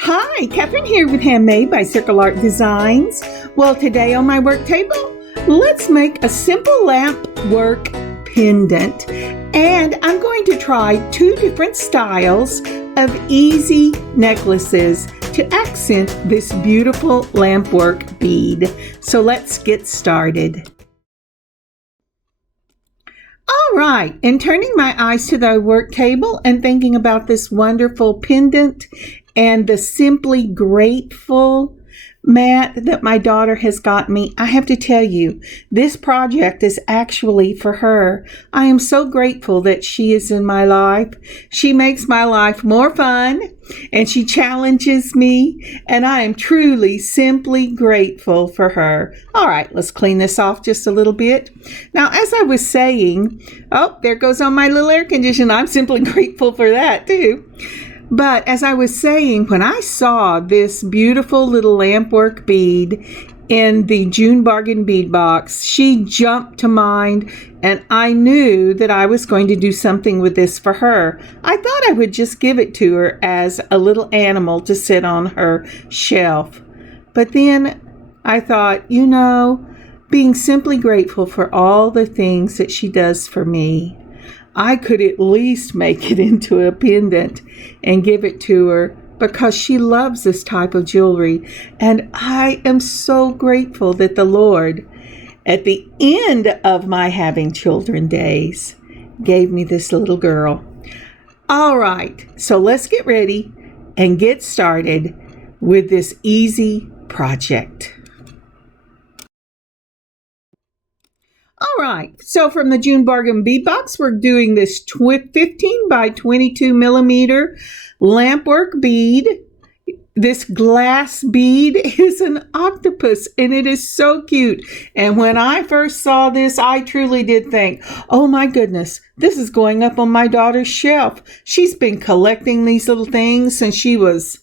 Hi, Kathryn here with Handmade by Circleartdesigns. Well, today on my work table, let's make a simple Lampwork pendant. And I'm going to try two different styles of easy necklaces to accent this beautiful Lampwork bead. So let's get started. All right, and turning my eyes to the work table and thinking about this wonderful pendant and the Simply Grateful mat that my daughter has got me, I have to tell you, this project is actually for her. I am so grateful that she is in my life. She makes my life more fun and she challenges me, and I am truly simply grateful for her. All right, let's clean this off just a little bit. Now, as I was saying, oh, there goes on my little air conditioner. I'm simply grateful for that too. But as I was saying, when I saw this beautiful little Lampwork bead in the June Bargain Bead Box, she jumped to mind, and I knew that I was going to do something with this for her. I thought I would just give it to her as a little animal to sit on her shelf. But then I thought, being simply grateful for all the things that she does for me, I could at least make it into a pendant and give it to her because she loves this type of jewelry. And I am so grateful that the Lord, at the end of my having children days, gave me this little girl. All right, so let's get ready and get started with this easy project. All right, so from the June Bargain Bead Box, we're doing this 15 by 22 millimeter Lampwork bead. This glass bead is an octopus, and it is so cute. And when I first saw this, I truly did think, oh my goodness, this is going up on my daughter's shelf. She's been collecting these little things since she was,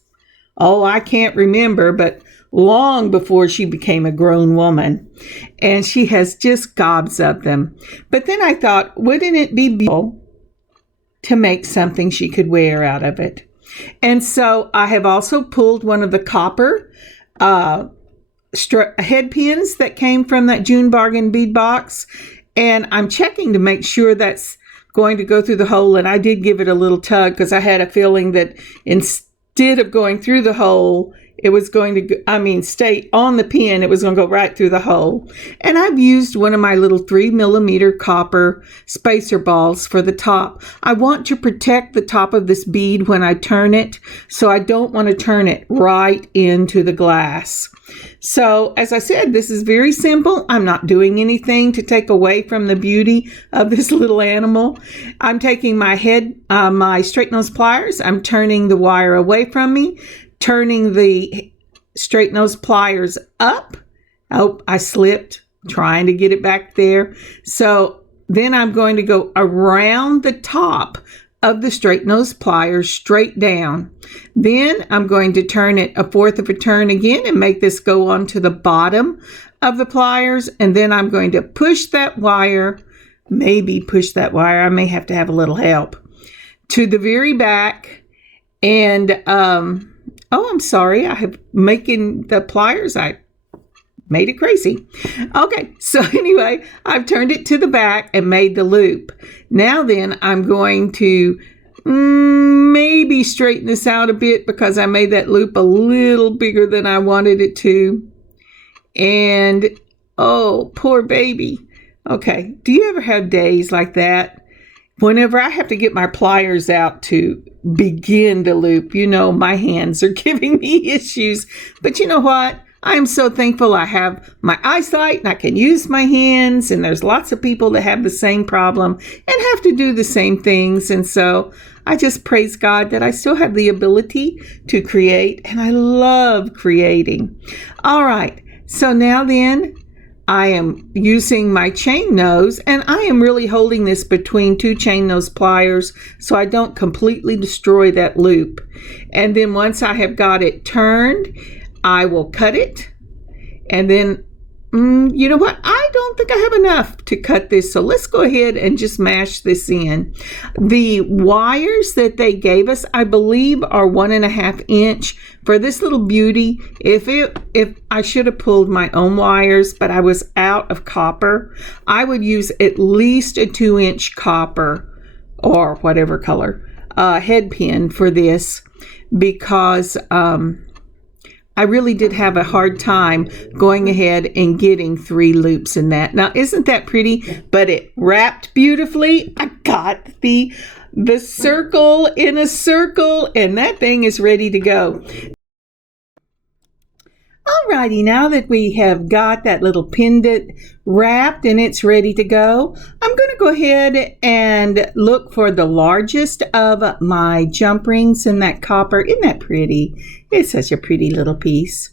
I can't remember, but long before she became a grown woman, and she has just gobs of them. But then I thought, wouldn't it be beautiful to make something she could wear out of it? And so I have also pulled one of the copper head pins that came from that June Bargain Bead Box, and I'm checking to make sure that's going to go through the hole. And I did give it a little tug because I had a feeling that instead of going through the hole, it was going to, stay on the pin. It was going to go right through the hole. And I've used one of my little 3 millimeter copper spacer balls for the top. I want to protect the top of this bead when I turn it, so I don't want to turn it right into the glass. So, as I said, this is very simple. I'm not doing anything to take away from the beauty of this little animal. I'm taking my my straight nose pliers. I'm turning the wire away from me, turning the straight nose pliers up. Oh, I slipped trying to get it back there. So then I'm going to go around the top of the straight nose pliers straight down. Then I'm going to turn it 1/4 of a turn again and make this go onto the bottom of the pliers. And then I'm going to push that wire, I may have to have a little help, to the very back. And I'm sorry, I have making the pliers, I made it crazy. Okay, so anyway, I've turned it to the back and made the loop. Now then, I'm going to maybe straighten this out a bit because I made that loop a little bigger than I wanted it to. And, oh, poor baby. Okay, do you ever have days like that? Whenever I have to get my pliers out to begin the loop, my hands are giving me issues. But you know what? I am so thankful I have my eyesight and I can use my hands. And there's lots of people that have the same problem and have to do the same things. And so I just praise God that I still have the ability to create. And I love creating. All right. So now then, I am using my chain nose, and I am really holding this between 2 chain nose pliers so I don't completely destroy that loop. And then once I have got it turned, I will cut it, and then you know what? I don't think I have enough to cut this, so let's go ahead and just mash this in. The wires that they gave us, I believe, are 1.5 inch for this little beauty. If I should have pulled my own wires, but I was out of copper, I would use at least a 2-inch copper or whatever color head pin for this, because I really did have a hard time going ahead and getting 3 loops in that. Now, isn't that pretty? But it wrapped beautifully. I got the circle in a circle, and that thing is ready to go. Alrighty, now that we have got that little pendant wrapped and it's ready to go, I'm going to go ahead and look for the largest of my jump rings in that copper. Isn't that pretty? It's such a pretty little piece.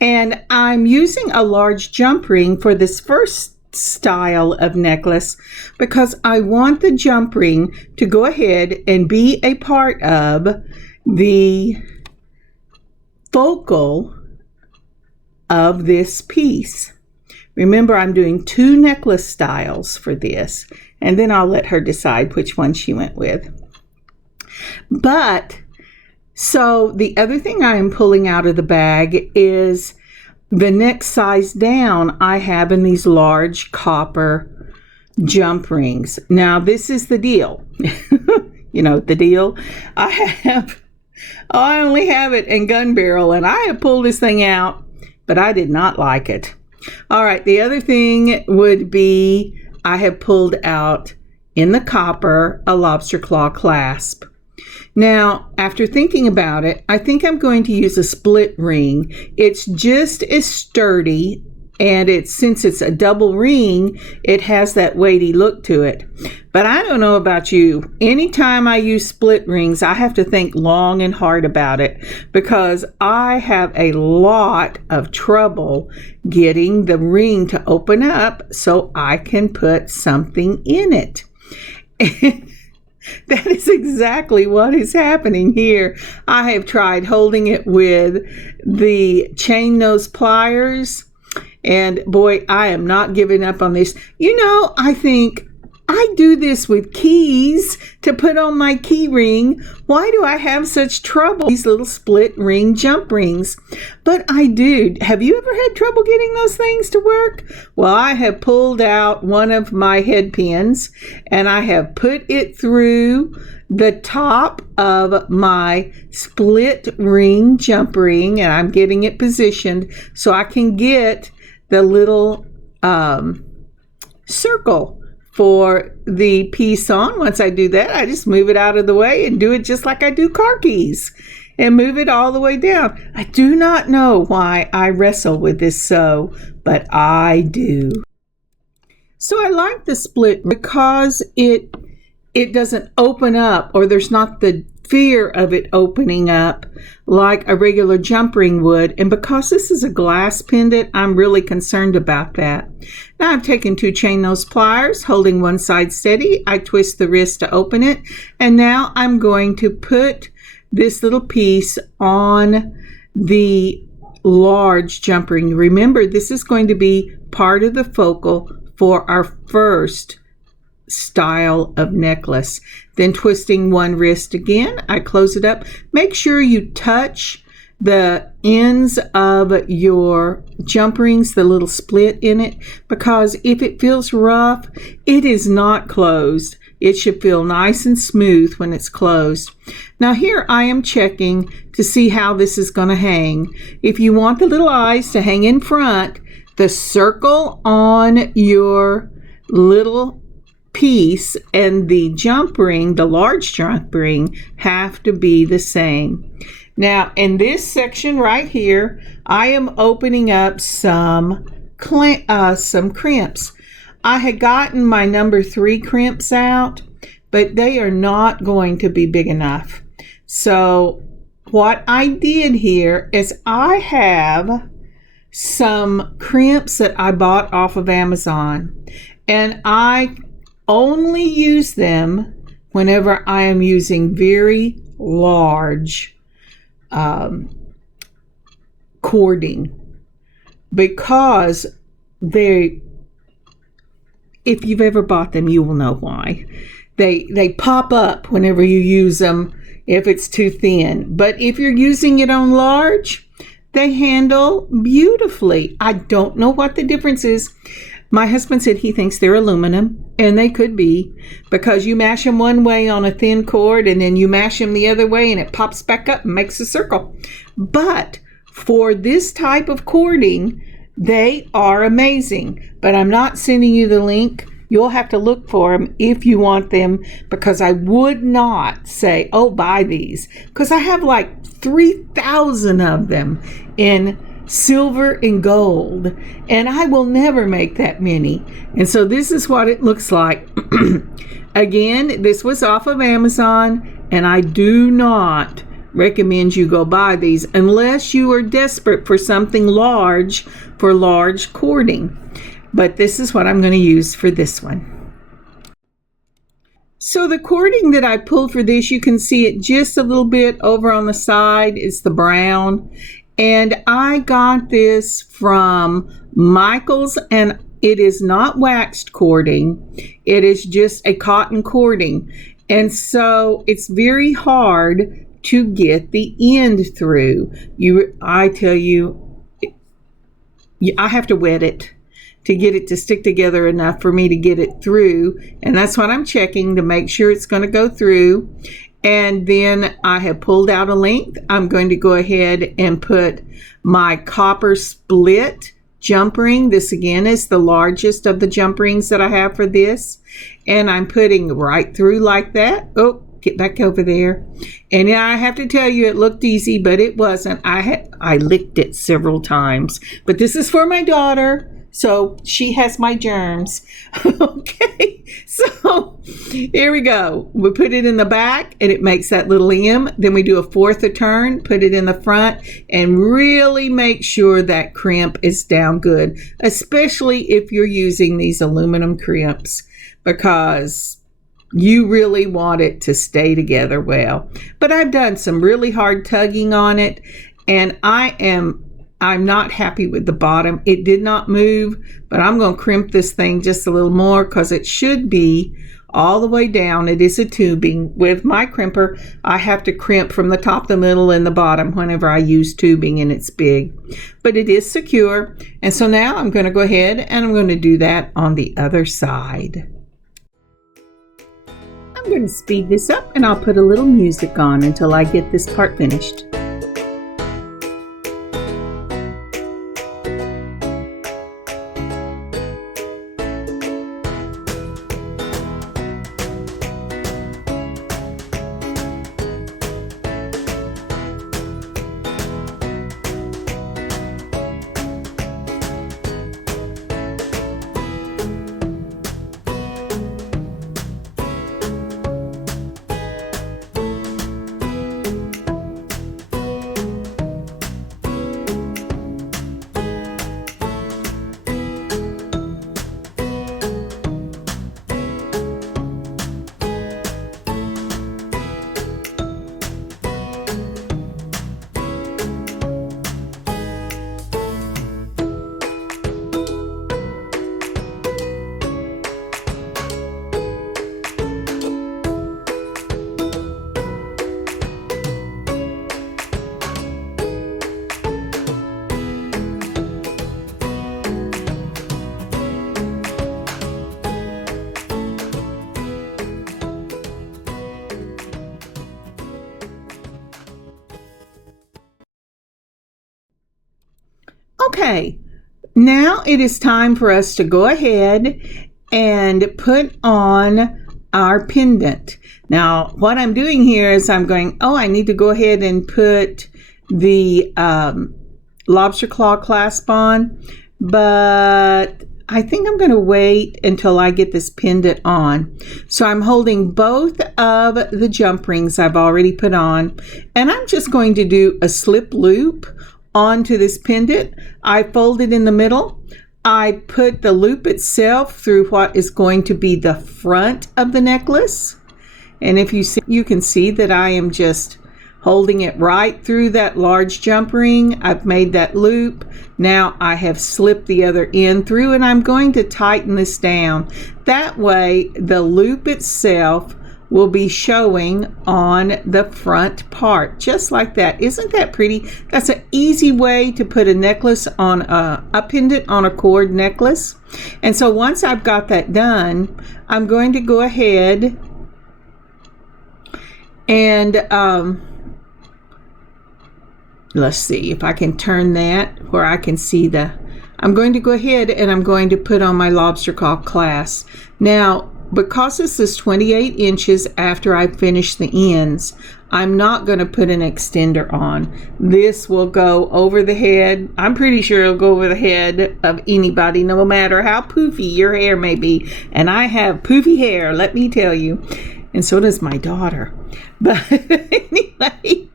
And I'm using a large jump ring for this first style of necklace because I want the jump ring to go ahead and be a part of the focal of this piece. Remember, I'm doing 2 necklace styles for this, and then I'll let her decide which one she went with. But so the other thing I am pulling out of the bag is the next size down I have in these large copper jump rings. Now, this is the deal. You know the deal. I only have it in gun barrel, and I have pulled this thing out, but I did not like it. All right, the other thing would be I have pulled out in the copper a lobster claw clasp. Now, after thinking about it, I think I'm going to use a split ring. It's just as sturdy, and since it's a double ring, it has that weighty look to it. But I don't know about you. Anytime I use split rings, I have to think long and hard about it because I have a lot of trouble getting the ring to open up so I can put something in it. And that is exactly what is happening here. I have tried holding it with the chain nose pliers, and boy, I am not giving up on this. You know, I think I do this with keys to put on my key ring. Why do I have such trouble with these little split ring jump rings? But I do. Have you ever had trouble getting those things to work? Well, I have pulled out one of my head pins and I have put it through the top of my split ring jump ring, and I'm getting it positioned so I can get the little circle for the piece on. Once I do that, I just move it out of the way and do it just like I do car keys and move it all the way down. I do not know why I wrestle with this so, but I do. So I like the split because it doesn't open up, or there's not the fear of it opening up like a regular jump ring would. And because this is a glass pendant, I'm really concerned about that. Now I've taken 2 chain nose pliers, holding one side steady. I twist the wrist to open it. And now I'm going to put this little piece on the large jump ring. Remember, this is going to be part of the focal for our first style of necklace. Then twisting one wrist again, I close it up. Make sure you touch the ends of your jump rings, the little split in it, because if it feels rough, it is not closed. It should feel nice and smooth when it's closed. Now here I am checking to see how this is going to hang. If you want the little eyes to hang in front, the circle on your little piece and the jump ring, the large jump ring, have to be the same. Now in this section right here, I am opening up some crimps. I had gotten my number 3 crimps out, but they are not going to be big enough. So what I did here is I have some crimps that I bought off of Amazon, and I only use them whenever I am using very large cording, because very, if you've ever bought them, you will know why. They pop up whenever you use them if it's too thin. But if you're using it on large, they handle beautifully. I don't know what the difference is. My husband said he thinks they're aluminum, and they could be, because you mash them one way on a thin cord and then you mash them the other way and it pops back up and makes a circle. But for this type of cording, they are amazing. But I'm not sending you the link. You'll have to look for them if you want them, because I would not say, oh, buy these, because I have like 3,000 of them in silver and gold, and I will never make that many. And so this is what it looks like. Again, this was off of Amazon, and I do not recommend you go buy these unless you are desperate for something large for large cording. But this is what I'm going to use for this one. So the cording that I pulled for this, you can see it just a little bit over on the side. It's the brown. And I got this from Michael's, and it is not waxed cording. It is just a cotton cording. And so it's very hard to get the end through. I tell you, I have to wet it to get it to stick together enough for me to get it through. And that's what I'm checking to make sure it's going to go through. And then I have pulled out a length. I'm going to go ahead and put my copper split jump ring. This again is the largest of the jump rings that I have for this. And I'm putting right through like that. Oh, get back over there. And I have to tell you, it looked easy, but it wasn't. I licked it several times. But this is for my daughter, so she has my germs. Okay, so here we go. We put it in the back and it makes that little M. Then we do a fourth a turn, put it in the front, and really make sure that crimp is down good, especially if you're using these aluminum crimps, because you really want it to stay together well. But I've done some really hard tugging on it, and I'm not happy with the bottom. It did not move, but I'm going to crimp this thing just a little more because it should be all the way down. It is a tubing. With my crimper, I have to crimp from the top, the middle, and the bottom whenever I use tubing, and it's big. But it is secure. And so now I'm going to go ahead and I'm going to do that on the other side. I'm going to speed this up, and I'll put a little music on until I get this part finished. Okay, now it is time for us to go ahead and put on our pendant. Now, what I'm doing here is I'm going, I need to go ahead and put the lobster claw clasp on, but I think I'm going to wait until I get this pendant on. So I'm holding both of the jump rings I've already put on, and I'm just going to do a slip loop onto this pendant. I fold it in the middle. I put the loop itself through what is going to be the front of the necklace. And if you see, you can see that I am just holding it right through that large jump ring. I've made that loop. Now I have slipped the other end through, and I'm going to tighten this down. That way the loop itself will be showing on the front part, just like that. Isn't that pretty? That's an easy way to put a necklace on a pendant on a cord necklace. And so once I've got that done, I'm going to go ahead and let's see if I can turn that where I can see I'm going to go ahead and I'm going to put on my lobster-claw clasp. Now, because this is 28 inches after I finish the ends, I'm not going to put an extender on. This will go over the head. I'm pretty sure it'll go over the head of anybody, no matter how poofy your hair may be. And I have poofy hair, let me tell you. And so does my daughter. But anyway,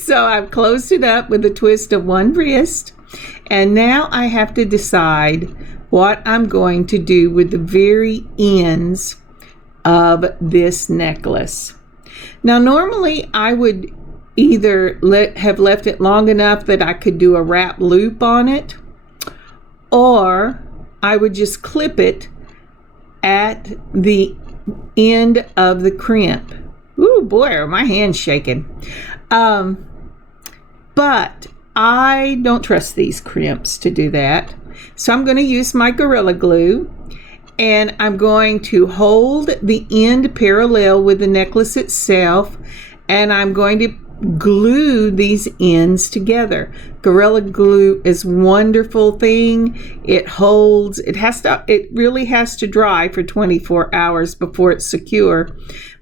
so I've closed it up with a twist of one wrist. And now I have to decide what I'm going to do with the very ends of this necklace. Now, normally I would either have left it long enough that I could do a wrap loop on it, or I would just clip it at the end of the crimp. Ooh, boy, are my hands shaking. But I don't trust these crimps to do that. So I'm going to use my Gorilla Glue, and I'm going to hold the end parallel with the necklace itself, and I'm going to glue these ends together. Gorilla Glue is a wonderful thing. It holds, it really has to dry for 24 hours before it's secure.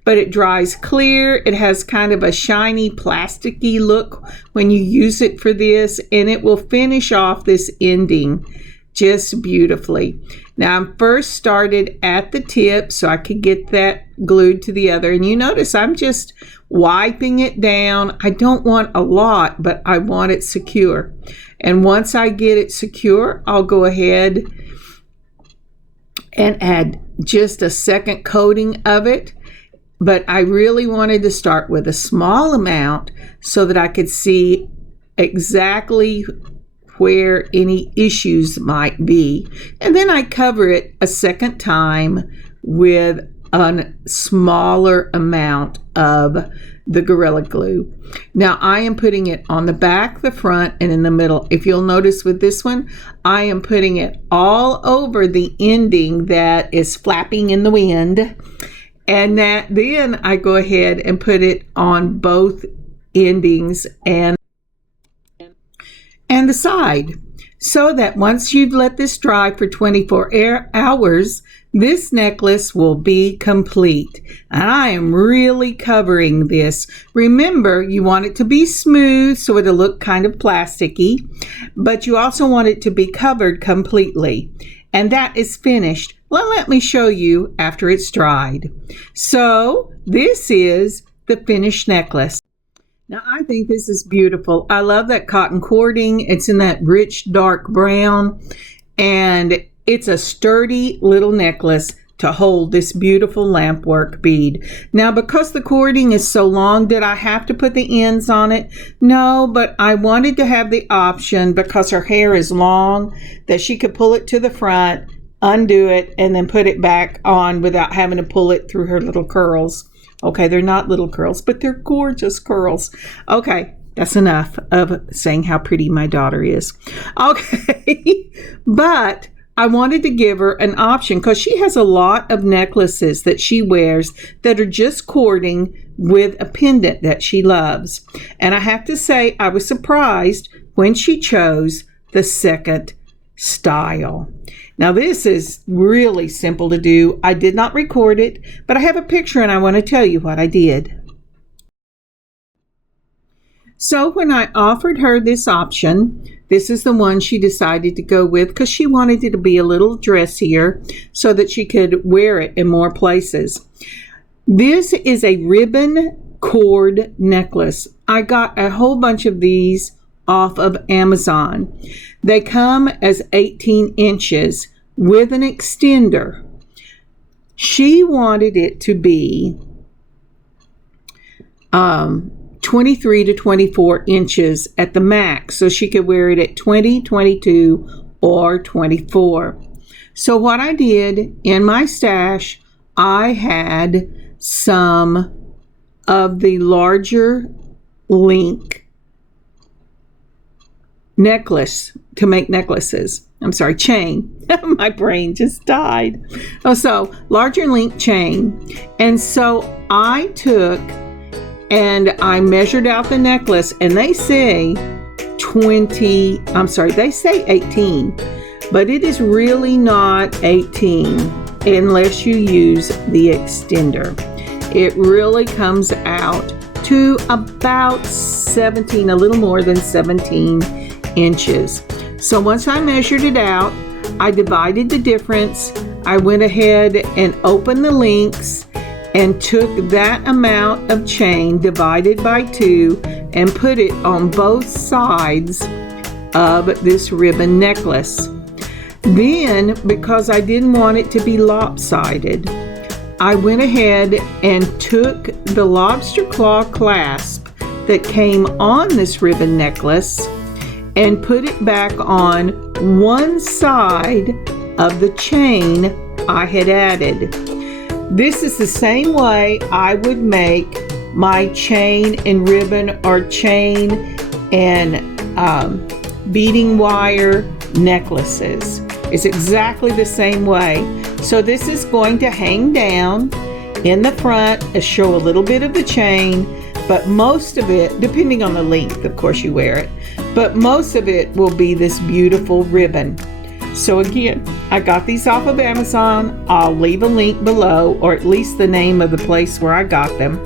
But it dries clear. It has kind of a shiny, plasticky look when you use it for this, and it will finish off this ending just beautifully. Now, I'm first started at the tip so I could get that glued to the other. And you notice I'm just wiping it down. I don't want a lot, but I want it secure. And once I get it secure, I'll go ahead and add just a second coating of it. But I really wanted to start with a small amount so that I could see exactly where any issues might be. And then I cover it a second time with a smaller amount of the Gorilla Glue. Now I am putting it on the back, the front, and in the middle. If you'll notice with this one, I am putting it all over the ending that is flapping in the wind. And then I go ahead and put it on both endings and the side, so that once you've let this dry for 24 hours, this necklace will be complete. And I am really covering this. Remember, you want it to be smooth so it'll look kind of plasticky, but you also want it to be covered completely. And that is finished. Well, let me show you after it's dried. So this is the finished necklace. Now I think this is beautiful. I love that cotton cording. It's in that rich dark brown, and it's a sturdy little necklace to hold this beautiful lampwork bead. Now, because the cording is so long, did I have to put the ends on it? No, but I wanted to have the option, because her hair is long, that she could pull it to the front, undo it, and then put it back on without having to pull it through her little curls. Okay, they're not little curls, but they're gorgeous curls. Okay, that's enough of saying how pretty my daughter is. Okay, but I wanted to give her an option because she has a lot of necklaces that she wears that are just cording with a pendant that she loves. And I have to say, I was surprised when she chose the second style. Now this is really simple to do. I did not record it, but I have a picture and I want to tell you what I did. So when I offered her this option, this is the one she decided to go with because she wanted it to be a little dressier so that she could wear it in more places. This is a ribbon cord necklace. I got a whole bunch of these off of Amazon. They come as 18 inches with an extender. She wanted it to be 23 to 24 inches at the max, so she could wear it at 20, 22, or 24. So what I did in my stash, I had some of the larger link necklace to make necklaces. I'm sorry, chain. My brain just died. Oh, so larger link chain. And so I took and I measured out the necklace, and they say 18, but it is really not 18 unless you use the extender. It really comes out to about 17, a little more than 17 inches. So once I measured it out, I divided the difference. I went ahead and opened the links and took that amount of chain divided by 2 and put it on both sides of this ribbon necklace. Then, because I didn't want it to be lopsided, I went ahead and took the lobster claw clasp that came on this ribbon necklace and put it back on one side of the chain I had added. This is the same way I would make my chain and ribbon or chain and beading wire necklaces. It's exactly the same way. So this is going to hang down in the front and show a little bit of the chain, but most of it, depending on the length, of course you wear it, but most of it will be this beautiful ribbon. So again, I got these off of Amazon. I'll leave a link below, or at least the name of the place where I got them.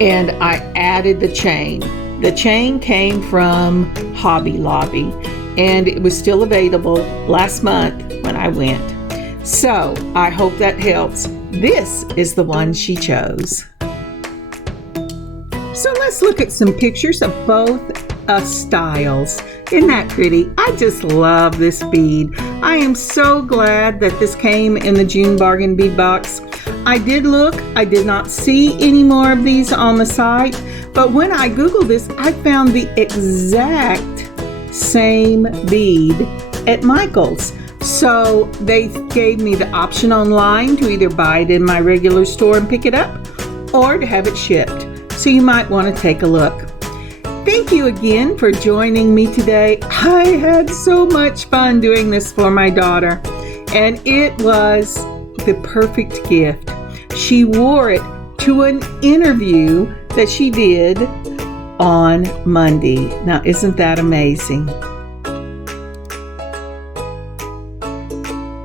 And I added the chain. The chain came from Hobby Lobby, and it was still available last month when I went. So I hope that helps. This is the one she chose. So let's look at some pictures of both styles. Isn't that pretty? I just love this bead. I am so glad that this came in the June Bargain Bead Box. I did look, I did not see any more of these on the site, but when I Googled this, I found the exact same bead at Michael's. So they gave me the option online to either buy it in my regular store and pick it up, or to have it shipped. So you might want to take a look. Thank you again for joining me today. I had so much fun doing this for my daughter, and it was the perfect gift. She wore it to an interview that she did on Monday. Now, isn't that amazing?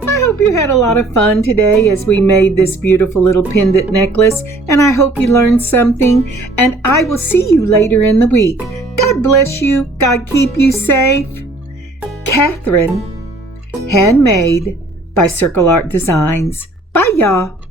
I hope you had a lot of fun today as we made this beautiful little pendant necklace, and I hope you learned something, and I will see you later in the week. God bless you. God keep you safe. Kathryn, Handmade by Circle Art Designs. Bye, y'all.